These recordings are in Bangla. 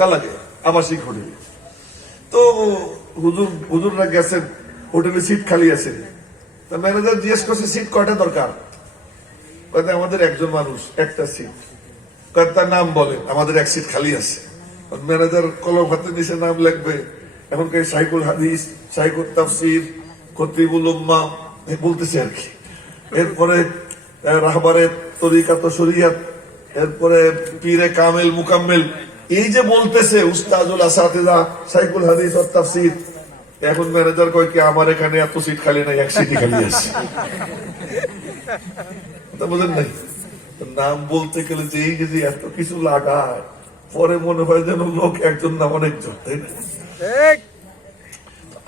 লাগে আবাসিক হোটেলে। তো হুজুররা গেছেন, হোটেলে সিট খালি আছে। তা ম্যানেজার জিজ্ঞেস করছে সিট কয়টা দরকার? আমাদের একজন মানুষ, একটা সিট। তার নাম বলেন, আমাদের এক সিট খালি আছে। ম্যানেজার কলম হাতে নিচে নাম লিখবে। এখন শাইখুল হাদিস, শাইখুল তাফসির, খতিবুল উম্মাহ বলতেছে আর কি। এরপরে রাহবারে তরিকাত শরিয়াত, এরপরে পীরে কামেল মুকাম্মেল, এই যে বলতেছে উস্তাজুল আসাতিজা, শাইখুল হাদিস ও তাফসির। এখন ম্যানেজার কয় কি আমার এখানে এত সিট খালি নাই, এক সিটই খালি আছে। বুঝেন নাই? নাম বলতে গেলে যে এই যে এত কিছু লাগায়, পরে মনে হয় যেন লোক একজন না অনেকজন, তাই না?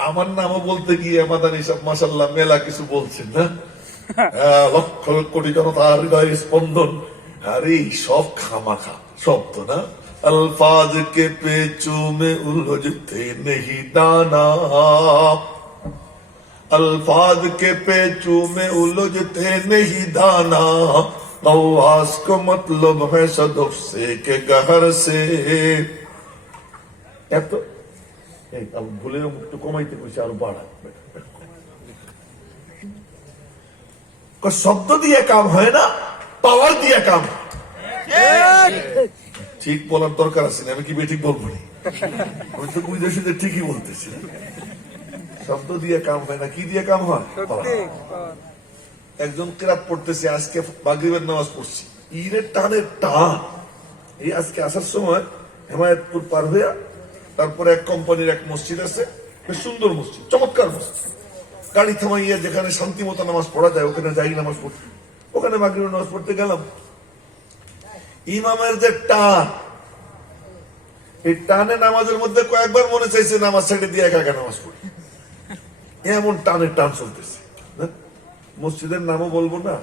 আমার নামও বলতে গিয়ে মাদানী সাহেব মাশাআল্লাহ মেলা কিছু বলছেন না, লক্ষ কোটি জনতার হৃদয় স্পন্দন। আরে সব খামাখা শব্দ না। अल्फाज के पेचू में उलझते नहीं दाना, अल्फाज के पेचू में उलझते नहीं दाना, कवास को मतलब है सदफ से के गहर से। এত ভুলে একটু কমাইতে কইছে, আরো বাড়া। শব্দ দিয়ে কাম হয় না, পাওয়ার দিয়ে কাম। ঠিক বলার দরকার আছে না, আমি কি বেঠিক বলবো না? আমি তো বুঝেছি যে ঠিকই বলতেছি। শব্দ দিয়ে কাম হয় না, কি দিয়ে কাম হয়? একজন কেরাত পড়তেছে, আজকে মাগরিবের নামাজ পড়ছি, ইরের টানের টান। এই আজকে আসার সময় হেমায়তপুর পার হইয়া তারপরে এক কোম্পানির এক মসজিদ আছে, বেশ সুন্দর মসজিদ, চমৎকার মসজিদ। গাড়ি থামাইয়া যেখানে শান্তি মতো নামাজ পড়া যায় ওখানে যাই নামাজ পড়তে। ওখানে মাগরিবের নামাজ পড়তে গেলাম। ইমামের যে টান, এই টানে নামাজের মধ্যে কয়েকবার মনে চাইছে নামাজ ছেড়ে দিয়ে একা একা নামাজ পড়ি। এমন টানের টান চলতেছে। মসজিদের নামও বলবো না,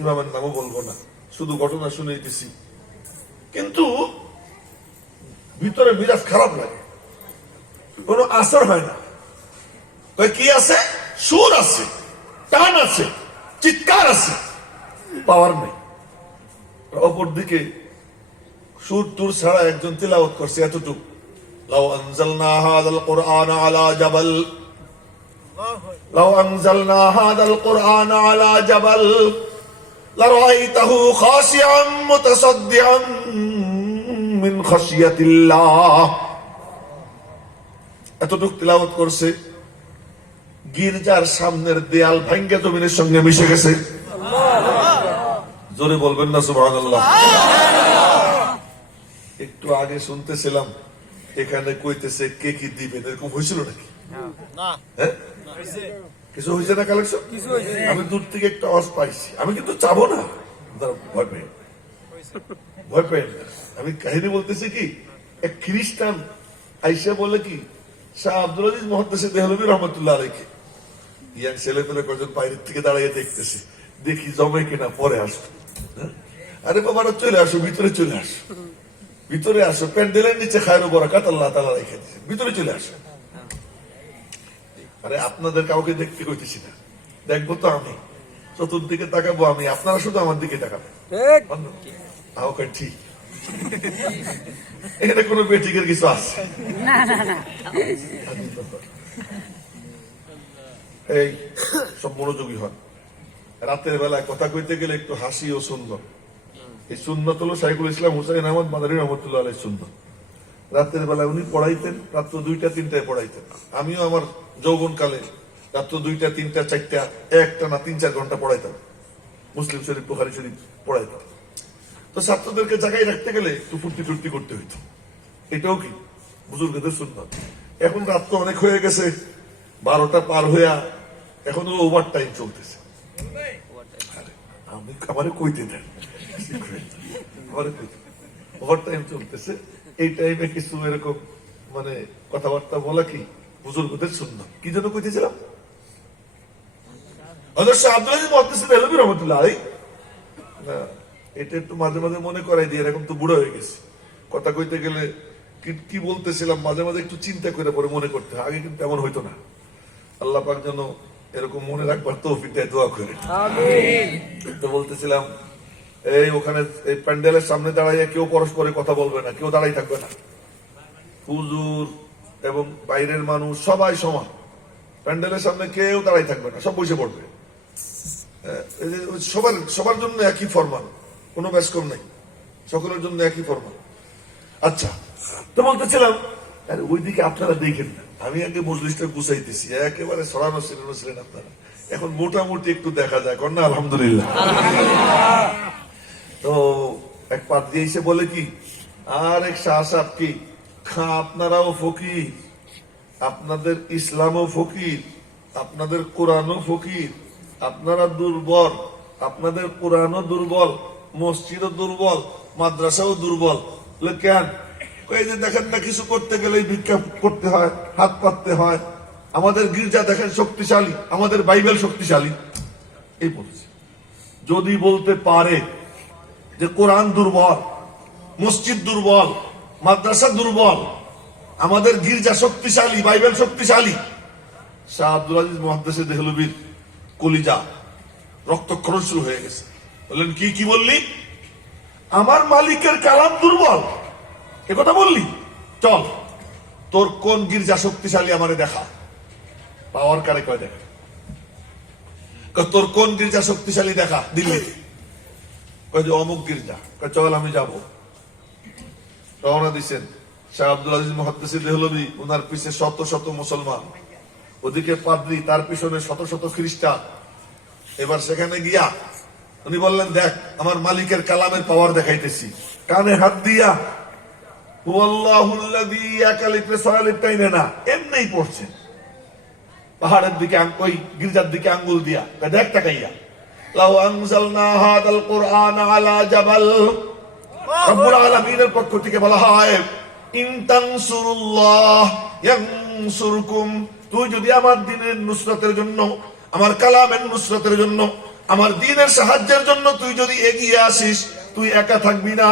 ইমামের নামও বলবো না, শুধু ঘটনা শুনে দিছি। কিন্তু ভিতরে মিজাজ খারাপ লাগে, কোন আসর হয় না। কি আছে? সুর আছে, টান আছে, চিৎকার আছে, পাওয়ার নেই। অপরদিকে সুর টুর ছাড়া একজন তিলাওয়াত করছে এতটুকু, লাউ আনজালনা হাযাল কুরআন আলা জাবাল, লাউ আনজালনা হাযাল কুরআন আলা জাবাল লারাআইতাহু খাশিআন মুতাসাদ্দিআন মিন খাশিয়াতিল্লাহ। এতটুকু তিলাওয়াত করছে, গির্জার সামনের দেয়াল ভাঙ্গা জমিনের সঙ্গে মিশে গেছে। জোরে বলবেন না সুবহানাল্লাহ? একটু আগে শুনতেছিলাম এখানে কইতেছে কে কি দিবেন, এরকম হয়েছিল নাকি? কিছু হয়েছে না কালেকশন? আমি দূর থেকে একটা আওয়াজ পাইছি, আমি কিন্তু চাবো না, ভয় পেয়ে ভয় পেয়ে আমি কাহিনী বলতেছি কি, এক খ্রিস্টান আইসা বলে কি, শাহ আব্দুল আজিজ মুহাদ্দিস দেহলভী রহমাতুল্লাহ আলাইহি, ইয়াং ছেলে পেলে কয়েকজন বাইরের থেকে দাঁড়িয়ে দেখতেছে, দেখি জমে কিনা, পরে আসতো। আরে বাবারা চলে আসো, ভিতরে চলে আসো, ভিতরে আসো, প্যান্ডেলের নিচে খায়রো বরাকাত আল্লাহ তাআলা রেখে দিয়েছে, ভিতরে চলে আসো। আরে আপনাদের কাউকে দেখতে কইতেছি না, দেখবো তো আমি, চতুর্দিকে তাকাবো আমি, আপনারা শুধু আমার দিকে তাকাবেন। ঠিক এখানে কোনো বেঠিকের কিছু আছে? এই সব মনোযোগী হন। রাতের বেলায় কথা কইতে গেলে একটু হাসি ও সুন্দর। এই সুন্নত হলো শাইখুল ইসলাম হুসাইন আহমদ মাদানী রহমতুল্লাহ আলাইহির সুন্নত। রাতের বেলায় উনি পড়াইতেন, রাত্র 2টা 3টায় পড়াইতেন। আমিও আমার যৌবন কালে রাত্র 2টা 3টা 4টা একটা না 3-4 ঘন্টা পড়াইতাম, মুসলিম শরীফ বুখারী শরীফ পড়াইতাম। তো ছাত্রদেরকে জায়গায় রাখতে গেলে একটু ফুর্তি টুর্তি করতে হইতো, এটাও কি বুজুর্গদের সুন্নত। এখন রাত তো অনেক হয়ে গেছে, 12টা পার হইয়া এখন ওভার টাইম চলতেছে। আমি আমারে কইতে দেন, ওভার টাইম চলতেছে। এই টাইমে কিছু এরকম মানে কথাবার্তা বলা কি বুজুর্গদের সুন্নাত। কি জন্য কইতেছিলাম? হযরত শাহ আব্দুল আজিজ মুহাদ্দিস দেহলভী রাহমাতুল্লাহ আলাইহি, এটা একটু মাঝে মাঝে মনে করাই দিয়ে, এরকম তো বুড়ো হয়ে গেছে, কথা কইতে গেলে কি বলতেছিলাম মাঝে মাঝে একটু চিন্তা করে পরে মনে করতে হয়। আগে কিন্তু এমন হইতো না। আল্লাহ পাক যেন এরকম মনে রাখবার তৌফিক দেয়, দোয়া করে। তো বলতেছিলাম, এই ওখানে এই প্যান্ডেলের সামনে দাঁড়াইয়া কেউ পরস্পরে কথা বলবে না, কেউ দাঁড়াই থাকবে না, হুজুর এবং বাইরের মানুষ সবাই সমান। প্যান্ডেলের সামনে কেউ দাঁড়াই থাকবে না, সব বসে পড়বে। এই যে সবার সবার জন্য একই ফরমান, কোনো ব্যাসকম নেই, সকলের জন্য একই ফরমান। আচ্ছা, তো বলতেছিলাম ওইদিকে আপনারা দেখেন না, আমি আগে মজলিসটা গুছাইতেছি, একেবারে সরানো ছিলেন আপনারা, এখন মোটামুটি একটু দেখা যায় কন্যা আলহামদুলিল্লাহ। তো এক পাদ্রী এসে বলে কি, আর এক শাহ সাহেব কি, আপনারাও ফকির, আপনাদের ইসলামও ফকির, আপনাদের কোরআনও ফকির, আপনারা দুর্বল, আপনাদের কোরআনও দুর্বল, মসজিদও দুর্বল, মাদ্রাসাও দুর্বল। কেন? এই যে দেখেন না, কিছু করতে গেলে ভিক্ষা করতে হয়, হাত পাততে হয়। আমাদের গির্জা দেখেন শক্তিশালী, আমাদের বাইবেল শক্তিশালী। এই বলছে, যদি বলতে পারে যে কোরআন দুর্বল, মসজিদ দুর্বল, মাদ্রাসা দুর্বল, আমাদের গির্জা শক্তিশালী, বাইবেল শক্তিশালী, শাহ আব্দুল আজিজ মুহাদ্দিস দেহলভির কলিজা রক্তক্ষরণ শুরু হয়ে গেছে। বললেন কি বললি? আমার মালিকের কালাম দুর্বল, একথা বললি? চল, তোর কোন গির্জা শক্তিশালী আমারে দেখা। পাওয়ার কারে কয় দেখা, তোর কোন গির্জা শক্তিশালী দেখা দিল্লিতে। কয় যে অমুক গির্জা। চল আমি যাব। রওনা দিচ্ছেন শাহ আব্দুল আজিজ মুহাদ্দিস দেহলভি, ওনার পিছে শত শত মুসলমান, ওদিকে পাদ্রী, তার পিছনে শত শত খ্রিস্টান। এবার সেখানে গিয়া উনি বললেন, দেখ আমার মালিকের কালামের পাওয়ার দেখাইতেছি। কানে হাত দিয়া না এমনি পড়ছেন, পাহাড়ের দিকে ওই গির্জার দিকে আঙ্গুল দিয়া দেখ তাকাইয়া, লাউ আনজালনা হাদাল কুরআন আলা জাবাল, রব্বুল আলামিনের পক্ষ থেকে বলা হয়, ইন তানসুরুল্লাহ ইয়ানসুরকুম, তুই যদি আমার দ্বীনের নুসরাতের জন্য, আমার কালামের নুসরাতের জন্য, আমার দ্বীনের সাহায্যের জন্য তুই যদি এগিয়ে আসিস, তুই একা থাকবি না,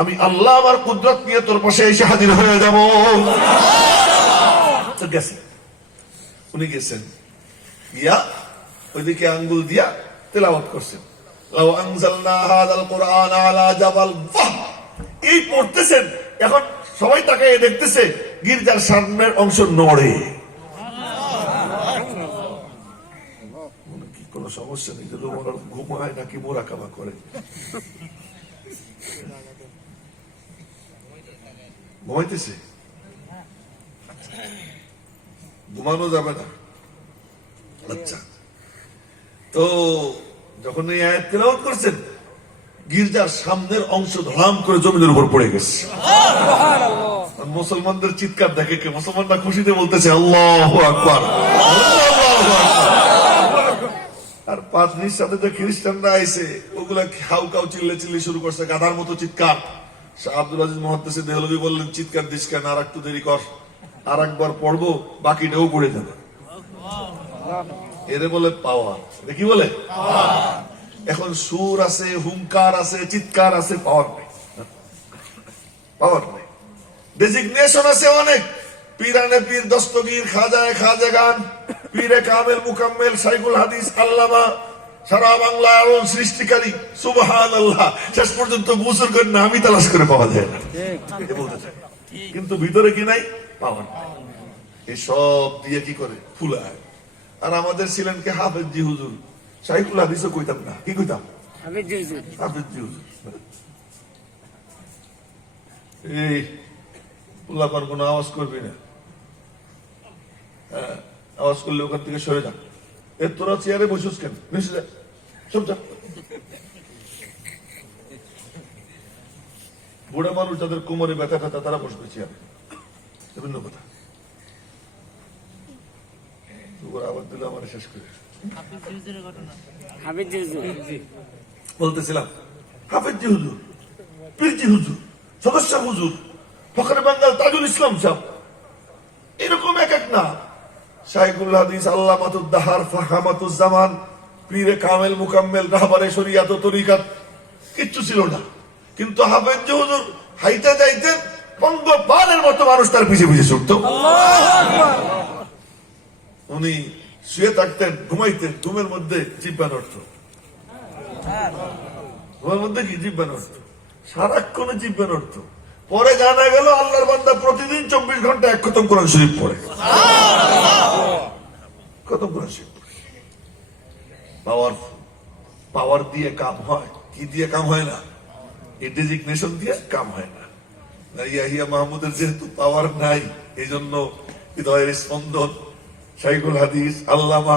আমি আল্লাহ আমার কুদরত নিয়ে তোর পাশে এসে হাজির হয়ে যাব। তো গেছেন, উনি গেছেন গিয়া ওইদিকে আঙ্গুল দিয়া তেলাওয়াত করছেন, লাউ আনজালনা হাদাল কুরআন আলা জাবাল, বাহ, এই পড়তেছেন। এখন সবাই তাকায় দেখতেছে গির্জার সামনের অংশ নড়ে। কি কোনো সমস্যা নেই, যদি ঘুমায় নাকি মোরাকাবা করে? ঘুমাইতেছে, ঘুমানো যাবে না। আচ্ছা, তো যখন এই আয়াত তেলাওয়াত করছেন, গির্জার সামনের অংশ ধরাম করে জমিনের উপর পড়ে গেছে। মুসলমানদের চিৎকার দেখে কে, মুসলমানরা খুশিতে বলতেছে আল্লাহু আকবার, আল্লাহু আকবার। আর পাদ্রীর সাথে যে খ্রিস্টানরা আইছে, ওগুলা খাও খাও চিল্লি শুরু করছে, গাধার মতো চিৎকার। শাহ আব্দুল আজিজ মুহাদ্দিস দেহলভি বললেন, চিৎকার দিস কেন, আর একটু দেরি কর, আর একবার পড়বো, বাকিটাও পড়ে যাবে। এরে বলে পাওয়ার, কি বলে? এখন সুর আছে, হুঙ্কার আছে, চিৎকার আছে, পাওয়ার নেই। পাওয়ার নেই। ডেজিগনেশন আছে অনেক, পীরানে পীর, দস্তগীর, খাজায় খাজাগান, পীরে কামেল মুকাম্মেল, শাইখুল হাদিস, আল্লামা, সারা বাংলা আলোর সৃষ্টিকারী, সুবহানাল্লাহ। শেষ পর্যন্ত বুজুর্গের নামই তালাশ করে পাওয়া যায় না, বলতে চাই। কিন্তু ভিতরে কি নাই? পাওয়ার নাই। এসব দিয়ে কি করে ফুলায়। আর আমাদের ছিলেন কে? হাফেজ জি হুজুর। শাইখুল হাদিসও কইতাম না, কি কইতাম? হাফেজ জি হুজুর। এই পোলাপান কোন আওয়াজ করবি না, আওয়াজ করলে ওখান থেকে সরে যা। এর তোরা চেয়ারে বসুস কেন? নিচে যা, সব যা। বুড়া মানুষ যাদের কোমরে ব্যথা ব্যথা, তারা বসবে চেয়ারে, বিভিন্ন কথা। আবার দিলে আমার শেষ করে বলতেছিলাম, হাফেজ জি হুজুর, পীরজি হুজুর, সদস্য হুজুর, ফখরে বাঙ্গাল তাজুল ইসলাম সাহেব, এরকম এক এক না। শাইখুল হাদিস, আল্লামাতুদ দাহার, ফাহামাতুজ জামান, পীরে কামেল মুকাম্মেল, রাহবারে শরিয়াত ও তরিকাত, কিচ্ছু ছিল না। কিন্তু হাফেজ জি হুজুর হাইটা যাইতেন, পঙ্গপালের মতো মানুষ তার পিছিয়ে পিছিয়ে ছুটত। উনি শুয়ে থাকতেন, ঘুমাইতেন, ঘুমের মধ্যে জিহ্বা নড়ত, ঘুমের মধ্যে কি জিহ্বা নড়ত, সারাক্ষণ জিহ্বা নড়ত। পরে জানা গেল আল্লাহর বান্দা প্রতিদিন 24 ঘন্টা এক খতম কোরআন শরীফ পড়ে, খতম কোরআন শরীফ পড়ে। পাওয়ার, পাওয়ার দিয়ে কাম হয়, কি দিয়ে কাম হয় না? এই ডেজিগনেশন দিয়ে কাম হয় না। ইয়াহিয়া মাহমুদের যেহেতু পাওয়ার নাই, এই জন্য হৃদয়ের স্পন্দন, শাইখুল হাদিস, আল্লামা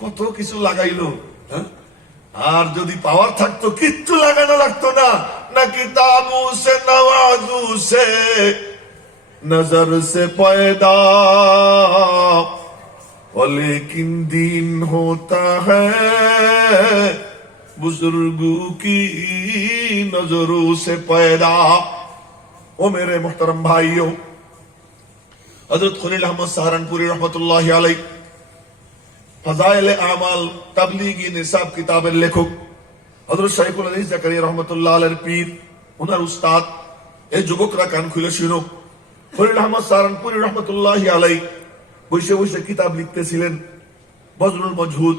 কত কিছু লাগাইলো। হ্যাঁ, আর যদি পাওয়ার থাকতো কিচ্ছু লাগানো লাগতো না। না কিতাবু সে নওয়াজু সে নজর সে পয়দা लेकिन दीन होता है बुजुर्गों की नजरों से पैदा। ओ मेरे मोहतरम भाइयों, हजरत खलील अहमद सहारनपुरी रहमतुल्लाहि अलैह फजाइल आमाल तबलीगी निसाब किताबेर लेखक, हजरत शाइखुल हदीस জাকারিয়া रहमतुल्लाह अलैहिর পীর, ওনার উস্তাদ। এই যুবকরা কান খুলে শুনো, খলিল আহমদ সহারনপুরি रहमतुल्लाहि अलैह বসে বসে কিতাব লিখতেছিলেন। বজরুল মজহুদ,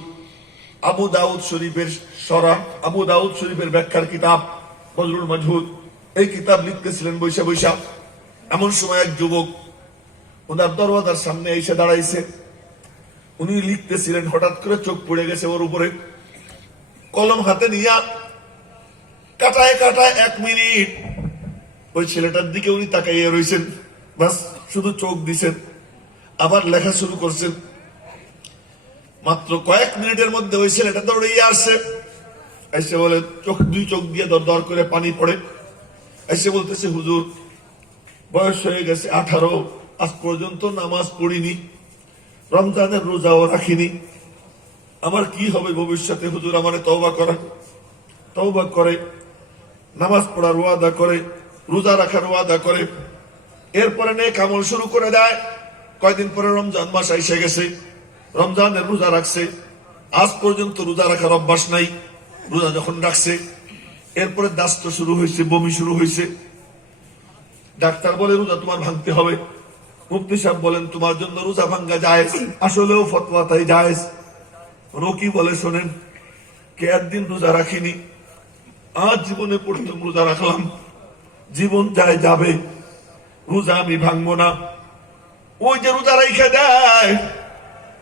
আবু দাউদ শরীফের শরহ, আবু দাউদ শরীফের ব্যাখ্যার কিতাব বজরুল মজহুদ, এই কিতাব লিখতেছিলেন বৈশা বৈশা। এমন সময় এক যুবক ওনার দরওয়াজার সামনে এসে দাঁড়াইছে। উনি লিখতেছিলেন, হঠাৎ করে চোখ পড়ে গেছে ওর উপরে। কলম হাতে নিয়া কাটায় কাটায় 1 মিনিট ওই ছেলেটার দিকে উনি তাকাইয়া রয়েছেন, বাস শুধু চোখ দিছেন, আবার লেখা শুরু করছেন। মাত্র কয়েক মিনিটের মধ্যে ওই ছেলেটা দৌড়িয়ে আসছে, এসে বলে, দুই চোখ দিয়ে দর দর করে পানি পড়ে, এসে বলতেছে, হুজুর বয়স হয়ে গেছে 18, আজ পর্যন্ত নামাজ পড়িনি, রমজানের রোজাও রাখিনি, আমার কি হবে ভবিষ্যতে? হুজুর আমারে তওবা করেন। তওবা করে নামাজ পড়ার ওয়াদা করে, রোজা রাখার ওয়াদা করে, এরপরে নেক আমল শুরু করে দেয়। কয়দিন পরে রমজান মাস এসে গেছে, রমজানের রোজা রাখছে, আজ পর্যন্ত রোজা রাখার অভ্যাস নাই। রোজা যখন রাখছে, এরপরে দাস্ত শুরু হয়েছে, বমি শুরু হয়েছে। ডাক্তার বলে রোজা তোমার ভাঙতে হবে। মুফতি সাহেব বলেন তোমার জন্য রোজা ভাঙ্গা জায়েজ, আসলেও ফতোয়া তাই জায়েজ। রকি বলে শোনেন, কে একদিন রোজা রাখিনি, আজ জীবনে প্রথম রোজা রাখলাম, জীবন যায় যাবে, রোজা আমি ভাঙবো না। ওই যে রোজা রেখে দেয়,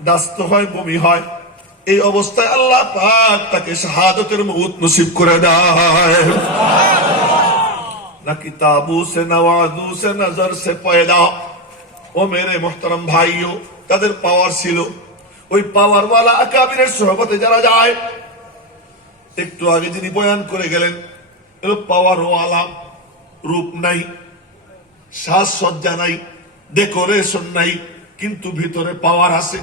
দাস্ত হয়, বমি হয়, এই অবস্থায় আল্লাহ পাক তাকে শাহাদাতের মউত নসিব করে দেয়। না কিতাবু সে নওয়াজু সে নজর সে পয়দা। ও মেরে মোহতরম ভাইও, তাদের পাওয়ার ছিল। ওই পাওয়ার ওয়ালা আকাবিরের সোহবতে যারা যায়, একটু আগে যিনি বয়ান করে গেলেন, পাওয়ার ওয়ালা, রূপ নাই, সাজসজ্জা নাই, ডেকোরেশন নাই, কিন্তু ভিতরে পাওয়ার আছে।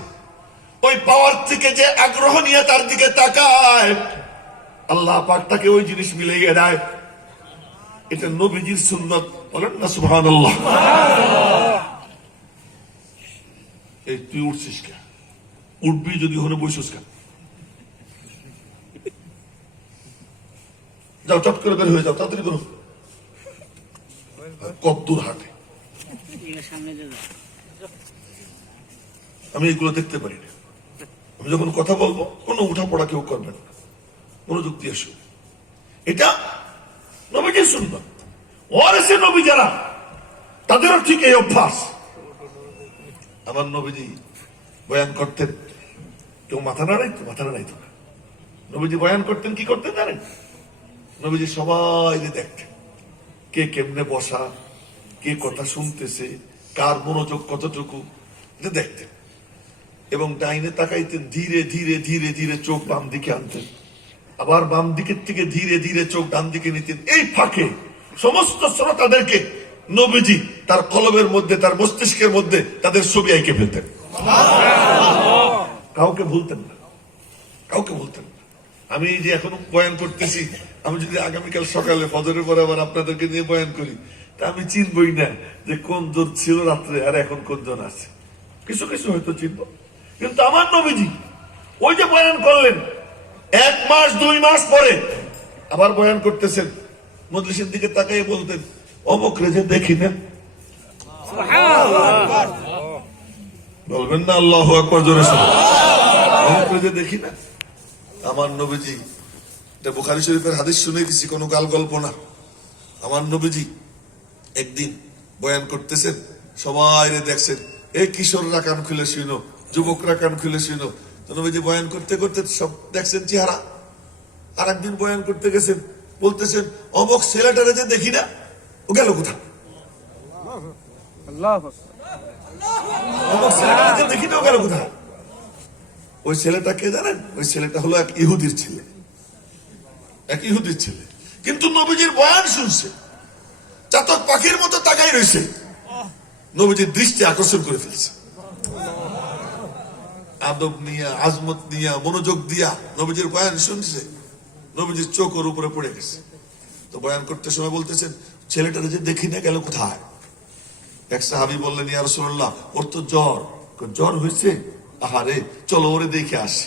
ওই পাওয়ার থেকে যে আগ্রহ নিয়ে তার দিকে তাকায়, আল্লাহ পাক তাকে ওই জিনিস মিলিয়ে দেয়। এটা নবীজির সুন্নাত, বলেন না সুবহানাল্লাহ। এই তুই উঠছিস কে? উঠবি যদি হলে বসিস কেন? যাও, চট করে বের হয়ে যাও, তাড়াতাড়ি করো। কদ্দুর হাটে আমি এগুলো দেখতে পারি না। আমি যখন কথা বলবো, কোনো উঠা পড়া কেউ করবেন না, মনোযোগ দিয়ে শুন। এটা নবীজির সুন্নাত। ওয়ারিসে নবী যারা, তাদেরও ঠিক এই অভ্যাস। আমার নবীজি বয়ান করতেন, কেউ মাথা নাড়াইতো? মাথা নাড়াইতো না। নবীজি বয়ান করতেন, কি করতেন জানেন? নবীজি সবাই দেখতেন, কে কেমনে বসা, কে কথা শুনতেছে, কার মনোযোগ কতটুকু, এটা দেখতেন। এবং ডাইনে তাকাইতেন, ধীরে ধীরে ধীরে ধীরে চোখ বাম দিকে আনতেন, আবার বাম দিকের থেকে ধীরে ধীরে চোখ ডান দিকে নিতেন। এই ফাঁকে সমস্ত শ্রোতাদেরকে নবীজি তার কলবের মধ্যে, তার মস্তিষ্কের মধ্যে তাদের ছবি এঁকে ফেলতেন। কাউকে ভুলতেন না, কাউকে ভুলতেন না। আমি যে এখন বয়ান করতেছি, আমি যদি আগামীকাল সকালে ফজরের পরে আবার আপনাদেরকে নিয়ে বয়ান করি, তা আমি চিনবই না যে কোন জন ছিল রাত্রে আর এখন কোন জন আছে। কিছু কিছু হয়তো চিনব, কিন্তু আমার নবীজি ওই যে বয়ান করলেন, 1 মাস 2 মাস পরে আবার বয়ান করতেছেন, মজলিসের দিকে তাকাই বলতেন, অমুক রেজে দেখি না। বলবেন না আল্লাহু আকবার জোরে? অমুক রেজে দেখি না। আমার নবীজি, এটা বুখারী শরীফের হাদিস শুনে দিছি, কোনো গাল গল্প না। আমার নবীজি একদিন বয়ান করতেছেন, সবাই দেখছেন, এই কিশোররা কান খুলে শুনো, যুবকরা কান খুলে শুনো। তো নবীজি বয়ান করতে করতে সব দেখছেন চেহারা। আর একদিন বয়ান করতে গেছেন, বলতেছেন অমক ছেলেটারে যে দেখি না, ও গেল কোথায়? অমক ছেলেটারে যে দেখি না, ও গেল কোথায়? ওই ছেলেটা কে জানেন? ওই ছেলেটা হলো এক ইহুদির ছেলে, এক ইহুদির ছেলে। কিন্তু নবীজির বয়ান শুনছে, চাতক পাখির মতো তাকাই রয়েছে, নবীজির দৃষ্টি আকর্ষণ করে ফেলছে। আদব নিয়া, আজমত নিয়া, মনোযোগ দিয়া নবীজির বয়ান শুনছে, নবীজির চোখ ওর উপরে পড়ে গেছে। তো বয়ান করতে সময় বলতেছেন, ছেলেটারে যে দেখি না, গেল কোথায়? এক সাহাবী বললেন, ইয়া রাসূলুল্লাহ, ওর তো জ্বর। জ্বর হয়েছে? আহারে, চলো ওরে দেখে আসি।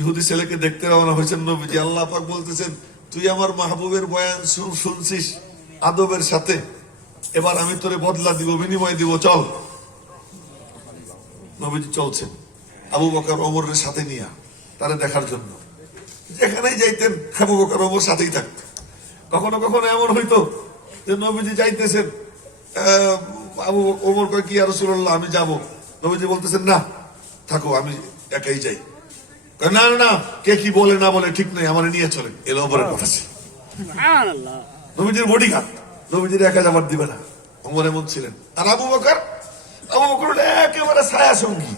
ইহুদি ছেলেকে দেখতে রওনা হয়েছেন নবীজি। আল্লাহ পাক বলতেছেন, তুই আমার মাহবুবের বয়ান শুনছিস আদবের সাথে, এবার আমি তোরে বদলা দিব, বিনিময় দিব, চল। নবীজি চলছেন আবু বকর ওমরের সাথে নিয়ে তারা দেখার জন্য। যেখানেই যাইতেন আবু বকর ওমর সাথেই থাকত। কখনো কখনো এমন হইতো যে নবীজি যাইতেছেন, আবু ওমর কয়, কি ইয়া রাসূলুল্লাহ, আমি যাব। নবীজি বলতেছেন, না থাকো, আমি একাই যাই। না না, কে কি বলে না বলে ঠিক নাই, আমার নিয়ে চলেন। এলো ওমরের কথা ছিল। নবীজির বডিগার্ড, নবীজির একা যাবার দিবে না। ওমর এমন ছিলেন। আর আবু বকর একেবারে ছায়া সঙ্গী।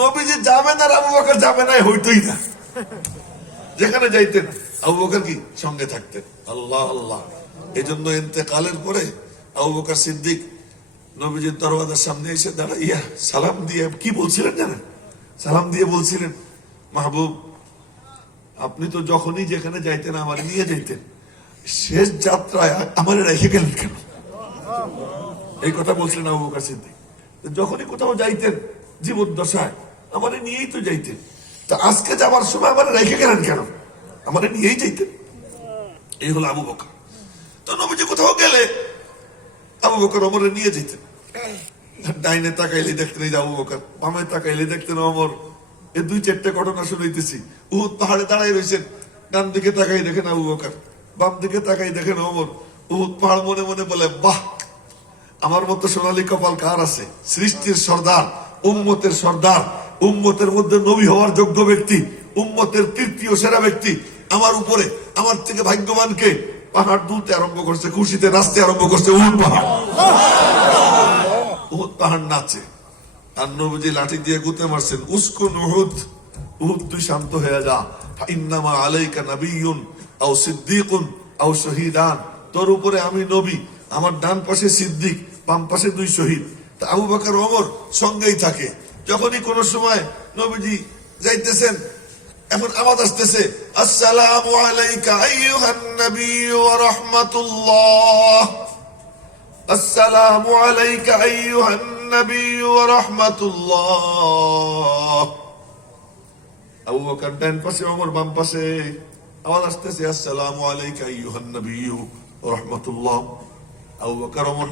নবীজি যাবেন আর আবু বকর যাবে না, হইতই না। যেখানে যাইতেন আবু বকর কি সঙ্গে থাকতেন। আল্লাহ আল্লাহ। এই জন্য ইন্তেকালের পরে আবু বকর সিদ্দিক নবীজির দরওয়াজার সামনে এসে দাঁড়াইয়া সালাম দিয়ে কি বলছিলেন জানেন? সালাম দিয়ে বলছিলেন, মাহবুব, আপনি তো যখনই যেখানে যাইতেন আমার নিয়ে যাইতেন, শেষ যাত্রায় আমার রেখে গেলেন কেন? এই কথা বলছিলেন আবু বকর সিদ্দিক। যখনই কোথাও যাইতেন জীবদ্দশায় আমার নিয়েই তো যাইতেন, তা আজকে যাবার সময় আমার রেখে গেলেন কেন? আমার নিয়েই যাইতেন। এই হলো আবু বকর। তো নবীজি কোথাও গেলে আবু বকর ওমরে নিয়ে যেতেন। ডাইনে তাকাইলে দেখতেন এই আবু বকর, বামে তাকাইলে দেখতেন ওমর। এই দুই চারটে ঘটনা শুনাইতেছি। উহুদ পাহাড়ে দাঁড়াই রয়েছেন, ডান দিকে তাকাই দেখেন আবু বকর, বাম দিকে তাকাই দেখেন ওমর। উহুদ পাহাড় মনে মনে বলে, বাহ, আমার মতো সোনালী কপাল কার আছে? সৃষ্টির সর্দার, উম্মতের সর্দার, উম্মতের মধ্যে নবী হওয়ার যোগ্য ব্যক্তি, উম্মতের তৃতীয় সেরা ব্যক্তি আমার উপরে, আমার থেকে ভাগ্যবানকে। পাহাড় দুলতে আরম্ভ করছে, খুশিতে নাচতে আরম্ভ করছে উহুদ পাহাড়। উহুদ পাহাড় নাচে। আর নবীজি লাঠি দিয়ে গুতে মারছেন, উসকুন উহুদ, উহুদ তুই শান্ত হয়ে যা। ইন্নামা আলাইকা নাবিয়্যুন আও সিদ্দীকুন আও শহীদান, তোর উপরে আমি নবী, আমার ডান পাশে সিদ্দিক, বাম পাশে দুই শহীদ। তা আবু বকর ওমর সঙ্গেই থাকে। যখনই কোন সময় নবীজি যাইতেছেন, এখন আওয়াজ আসতেছে, আসসালামু আলাইকা আইয়ুহান নবী ওয়া রাহমাতুল্লাহ, আসসালামু আলাইকা আইয়ুহান নবী ওয়া রাহমাতুল্লাহ। আবু বকর ডান পাশে, ওমর বাম পাশে। আওয়াজ আসতেছে, আসসালামু আলাইকা আইয়ুহান নবী ওয়া রাহমাতুল্লাহ। আবু বকর ওমর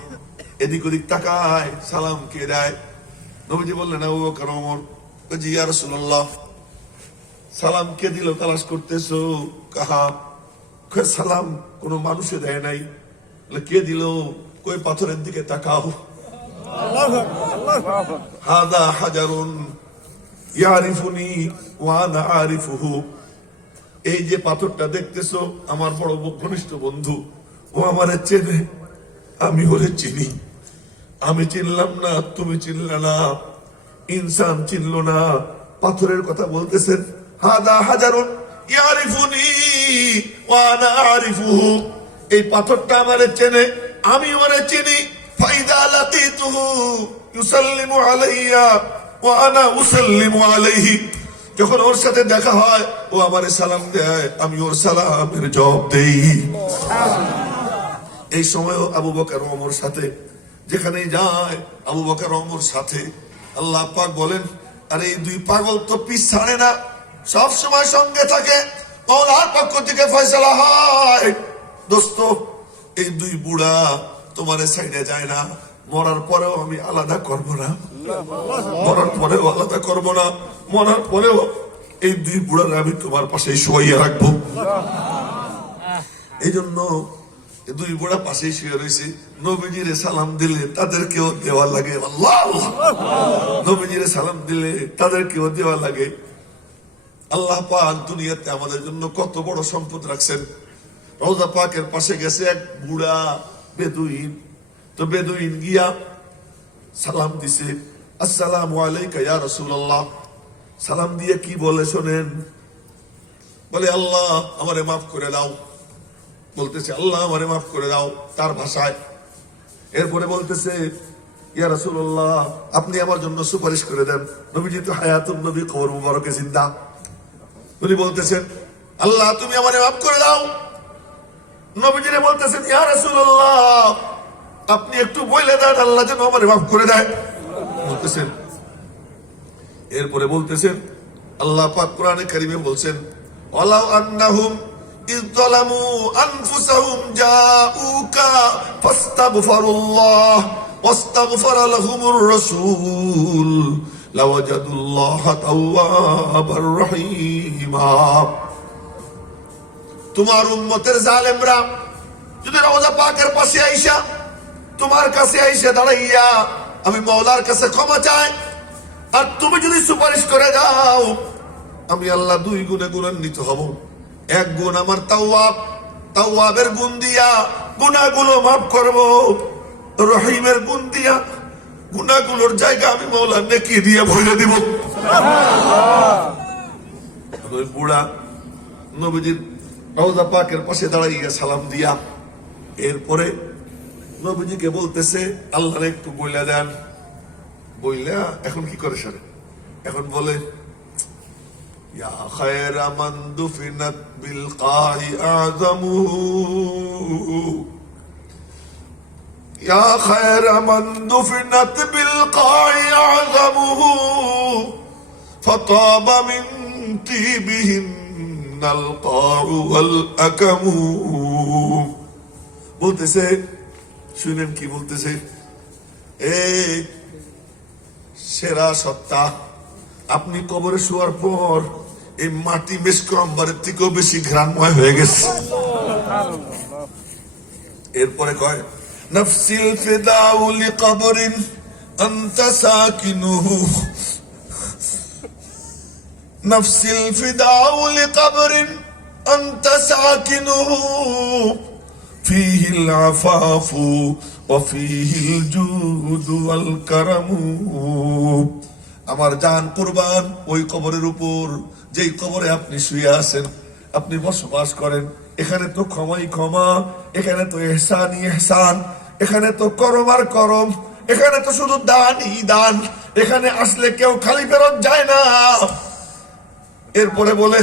এদিক ওদিক তাকায়, সালাম কে দেয়? নবীজি বললেন, আবু বকর ওমর। জি ইয়া রাসূলুল্লাহ। সালাম কে দিল তালাশ করতেছো? কাহা? সালাম কোন মানুষে দেয় নাই। কে দিল? কই পাথরের দিকে তাকাও। হাদা হাজারুন ইয়ারিফুনি ওয়া আনা আরিফুহু। এই যে পাথরটা দেখতেছো, আমার বড় ঘনিষ্ঠ বন্ধু, ও আমারে চেনে, আমি ওরে চিনি। আমি চিনলাম না, তুমি চিনলে না, ইনসান চিনল না। পাথরের কথা বলতেছেন, হাদা হাজারুন ইয়ারিফুনি ওয়া আনা আরিফুহু। এই পাথরটা আমারে চেনে, আমি ওরে চিনি। ফাইদা লাকিতুহু ইউসাল্লিমু আলাইয়া ওয়া আনা উসাল্লিমু আলাইহি। যখন ওর সাথে দেখা হয়, ও আমারে সালাম দেয়, আমি ওর সালামের জবাব দেই। এই সময় আবু বকর ওমর সাথে যেখানে যায়, আবু বকর ওমর সাথে। আল্লাহ পাক বলেন, আরে এই দুই পাগল তো পিছ ছাড়ে না, সব সময় সঙ্গে থাকে। মওলার পক্ষ থেকে ফয়সালা হয়, দোস্ত এই দুই বুড়া তোমার সাইডে যায় না, মরার পরেও আমি আলাদা করব না, মরার পরেও আলাদা করব না, মরার পরেও এই দুই বুড়ার আমি তোমার পাশে শোয়াইয়া রাখবো। এই জন্য দুই বুড়া পাশেই শুয়ে রয়েছে, নবীজিরে সালাম দিলে তাদেরকেও দেওয়া লাগে। আল্লাহ আল্লাহ, নবীজিরে সালাম দিলে তাদেরকেও দেওয়া লাগে। আল্লাহ পাক দুনিয়াতে আমাদের জন্য কত বড় সম্পদ রাখছেন। রওজা পাকের পাশে গেছে এক বুড়া বেদুইন, তো বেদুইন গিয়া সালাম দিছে, আসসালামু আলাইকা ইয়া রাসূলুল্লাহ। সালাম দিয়ে কি বলে শোনেন, বলে আল্লাহ আমারে মাফ করে দাও। বলতেছে আল্লাহ আমারে মাফ করে দাও তার ভাষায়। এরপরে বলতেছে ইয়া রাসূলুল্লাহ আপনি আমার জন্য সুপারিশ করে দেন। নবীজি তো হায়াতুন নবী, কবর মুবারকে জিন্দা। উনি বলতেছেন আল্লাহ তুমি আমারে মাফ করে দাও। নবীজিরে বলতেছেন ইয়া রাসূলুল্লাহ আপনি একটু বলে দেন আল্লাহ যেন আমারে মাফ করে দেয়। বলতেছেন, এরপরে বলতেছেন আল্লাহ পাক কোরআনে কারিমে বলছেন ওয়ালাউ আন্নাহুম ইয যালামু আনফুসাহুম জাউকা ফাস্তাগফিরুল্লাহ ওয়াস্তাগফারা লাহুমুর রাসূল লাওয়াজাদুল্লাহা তাওয়াবার রহিমা। তোমার উম্মতের জালেমরা যদি রওজা পাকের পাশে আইসা তোমার কাছে আইসা দাঁড়াইয়া আমি মওলার কাছে ক্ষমা চাই, আর তুমি যদি সুপারিশ করে দাও আমি আল্লাহ দুই গুণে গুণান্বিত হব। এক গুণ আমার তাওয়াব, তাওয়াবের গুণ দিয়া গুনাহগুলো মাফ করব। রহিমের গুণ দিয়া গুনাহগুলোর জায়গা আমি মওলা নেকি দিয়ে ভরে দিব। ওই বুড়া নবীজির রওজা পাকের পাশে দাঁড়াইয়া সালাম দিয়া এরপরে নবীজিকে বলতেছে আল্লাহর একটু বইলা দেন। বইলা এখন কি করে সারে, এখন বলে ইয়া খায়রা মান দুফিনাত বিল কাই আযমুহু ইয়া খায়রা মান দুফিনাত বিল কাই আযমুহু ফাতাবা মিন তিবিহিনাল কাউ ওয়াল আকামু। বলতেছে শুনেন কি বলতেছে, এ সেরা সত্তা আপনি কবরে শোয়ার পর এই মাটি মেশক আম্বারের থেকেও বেশি ঘ্রাণময় হয়ে গেছে। এরপরে কয় নফসিল ফিদাউ লিকবরিন আনতা সাকিনুহু নফসিল ফিদাউ লিকবরিন আনতা সাকিনুহু ফীহিল আফাফু ওয়া ফীহিল জুদু ওয়াল কারামু। আমার জান কুরবান ওই কবরের উপর যেই কবরে আপনি শুয়ে আছেন, আপনি বসবাস করেন। এখানে তো ক্ষমাই ক্ষমা, এখানে তো ইহসানই ইহসান, এখানে তো করম আর করম, এখানে তো শুধু দানই দান। এখানে আসলে কেউ খালি ফেরত যায় না। এরপরে বলে